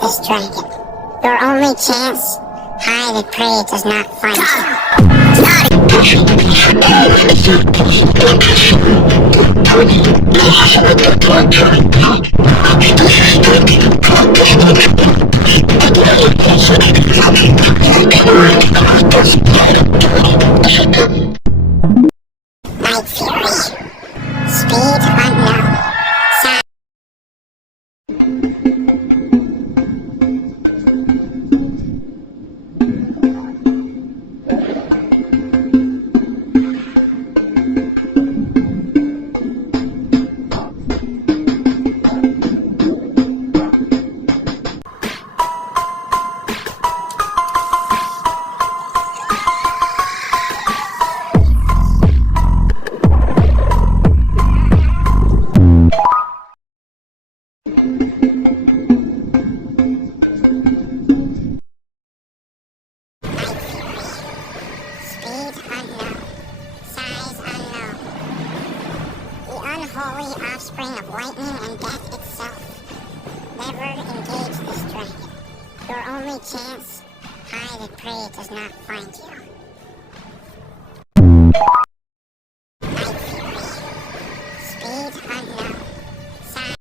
This dragon. Your only chance, hide and pray it does not find Night Fury. Speed unknown. holy offspring of lightning and death itself. Never engage this dragon. Your only chance, hide and pray it does not find you. Night Fury. Speed unknown. Size.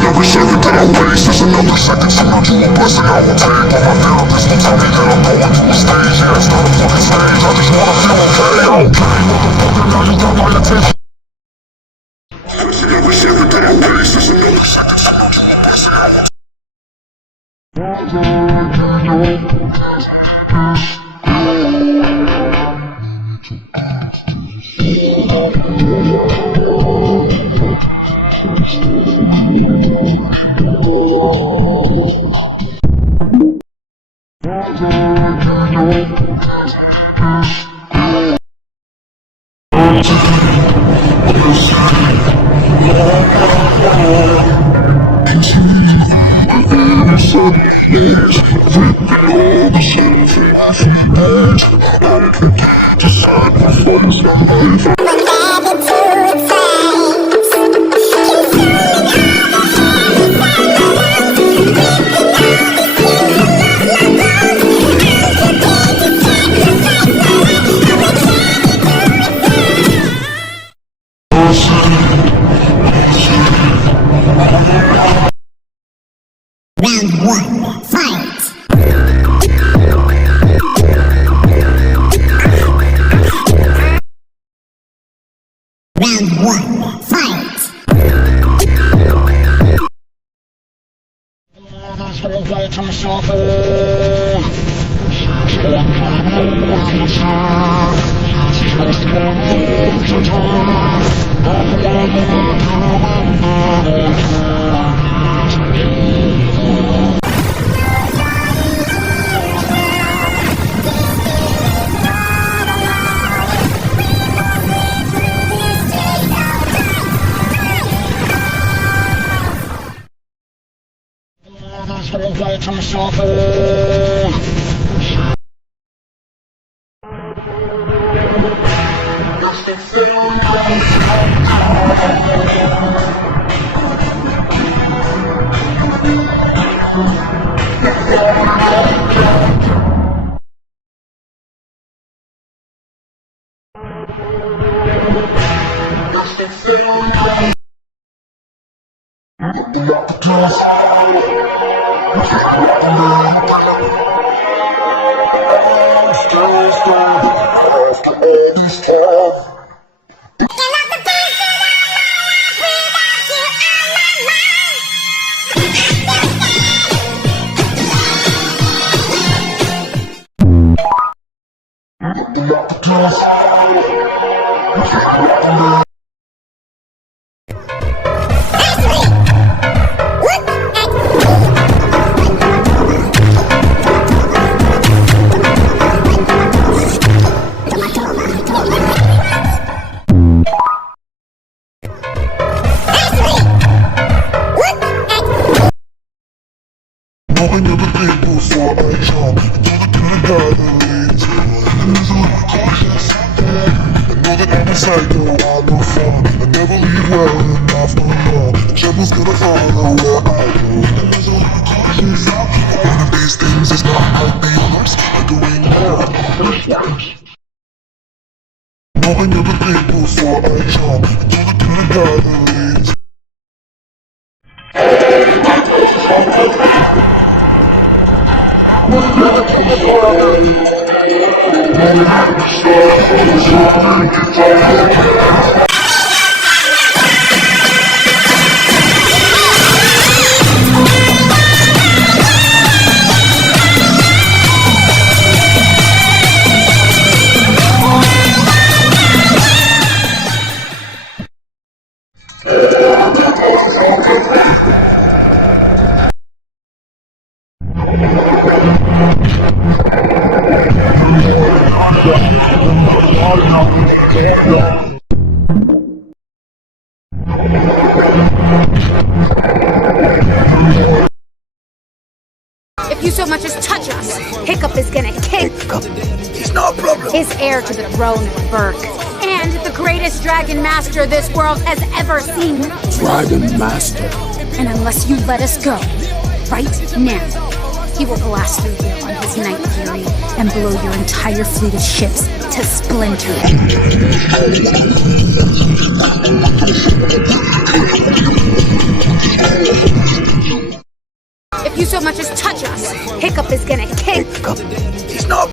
Every second that I waste is another second. So much of a blessing I will take. But my therapist will tell me that I'm going to a stage. Yeah, it's not a fucking stage, I just wanna feel okay. Okay, motherfucker, now you got my attention. Every second that I waste is another second. So much of a blessing I will take. Round one, fight! Round one, fight! If you so much as touch us, Hiccup is gonna kick. He's not a problem. His heir to the throne of Berk. And the greatest dragon master this world has ever seen. Dragon Master. And unless you let us go, right now, he will blast through here on his Night Fury and blow your entire fleet of ships to splinters. If you so much as touch us, Hiccup is gonna kick. He's not.